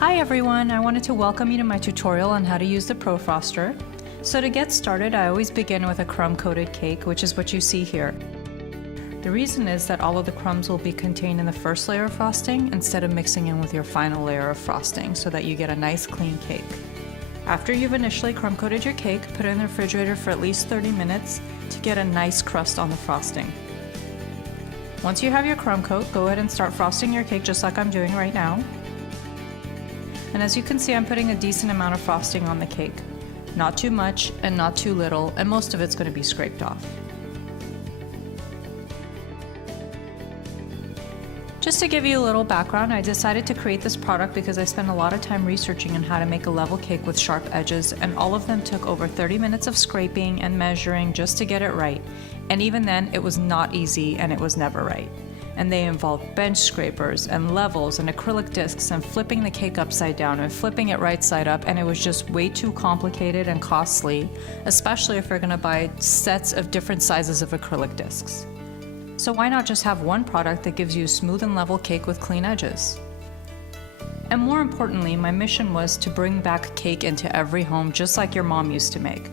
Hi everyone, I wanted to welcome you to my tutorial on how to use the Profroster. So to get started, I always begin with a crumb-coated cake, which is what you see here. The reason is that all of the crumbs will be contained in the first layer of frosting instead of mixing in with your final layer of frosting so that you get a nice clean cake. After you've initially crumb-coated your cake, put it in the refrigerator for at least 30 minutes to get a nice crust on the frosting. Once you have your crumb coat, go ahead and start frosting your cake just like I'm doing right now. And as you can see, I'm putting a decent amount of frosting on the cake. Not too much and not too little, and most of it's going to be scraped off. Just to give you a little background, I decided to create this product because I spent a lot of time researching on how to make a level cake with sharp edges, and all of them took over 30 minutes of scraping and measuring just to get it right. And even then, it was not easy and it was never right. And they involved bench scrapers and levels and acrylic discs and flipping the cake upside down and flipping it right side up, and it was just way too complicated and costly, especially if you're going to buy sets of different sizes of acrylic discs. So why not just have one product that gives you a smooth and level cake with clean edges? And more importantly, my mission was to bring back cake into every home just like your mom used to make.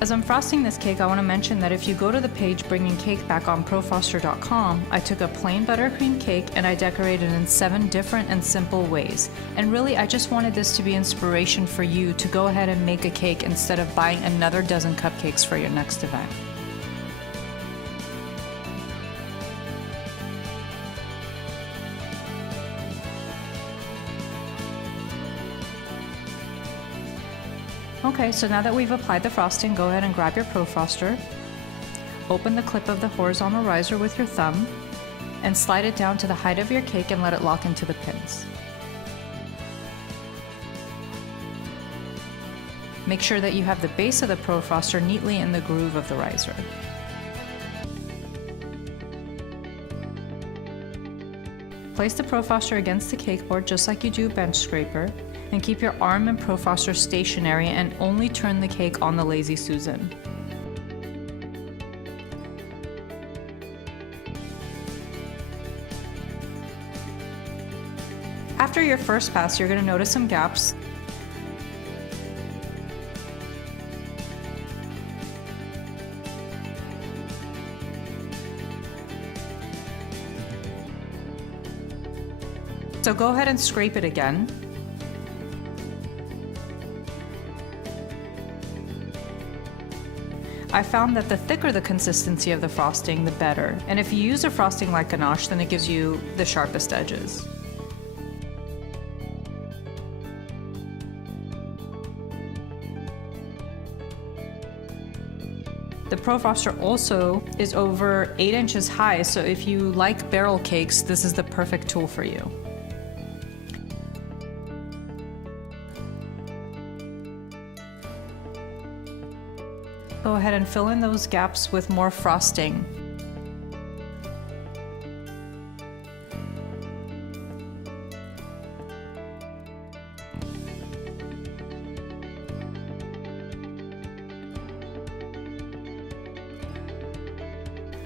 As I'm frosting this cake, I want to mention that if you go to the page Bringing Cake Back on Profroster.com, I took a plain buttercream cake and I decorated in 7 different and simple ways. And really, I just wanted this to be inspiration for you to go ahead and make a cake instead of buying another dozen cupcakes for your next event. Okay, so now that we've applied the frosting, go ahead and grab your Profroster, open the clip of the horizontal riser with your thumb, and slide it down to the height of your cake and let it lock into the pins. Make sure that you have the base of the Profroster neatly in the groove of the riser. Place the Profroster against the cake board just like you do a bench scraper, and keep your arm and Profroster stationary and only turn the cake on the Lazy Susan. After your first pass, you're going to notice some gaps. So go ahead and scrape it again. I found that the thicker the consistency of the frosting, the better. And if you use a frosting like ganache, then it gives you the sharpest edges. The Profroster also is over 8 inches high, so if you like barrel cakes, this is the perfect tool for you. Go ahead and fill in those gaps with more frosting.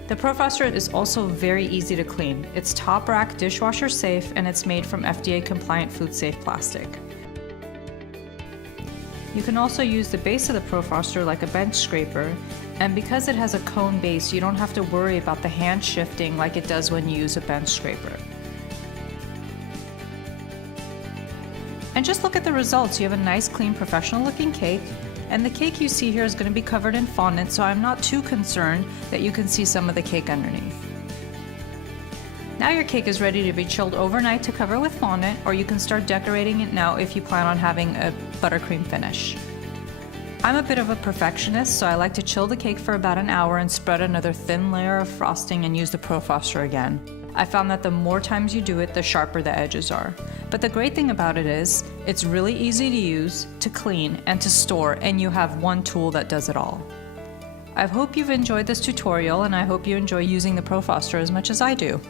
The Profroster is also very easy to clean. It's top rack, dishwasher safe, and it's made from FDA compliant food safe plastic. You can also use the base of the Profroster like a bench scraper, and because it has a cone base, you don't have to worry about the hand shifting like it does when you use a bench scraper. And just look at the results. You have a nice, clean, professional looking cake, and the cake you see here is going to be covered in fondant, so I'm not too concerned that you can see some of the cake underneath. Now your cake is ready to be chilled overnight to cover with fondant, or you can start decorating it now if you plan on having a buttercream finish. I'm a bit of a perfectionist, so I like to chill the cake for about an hour and spread another thin layer of frosting and use the Profroster again. I found that the more times you do it, the sharper the edges are. But the great thing about it is, it's really easy to use, to clean, and to store, and you have one tool that does it all. I hope you've enjoyed this tutorial, and I hope you enjoy using the Profroster as much as I do.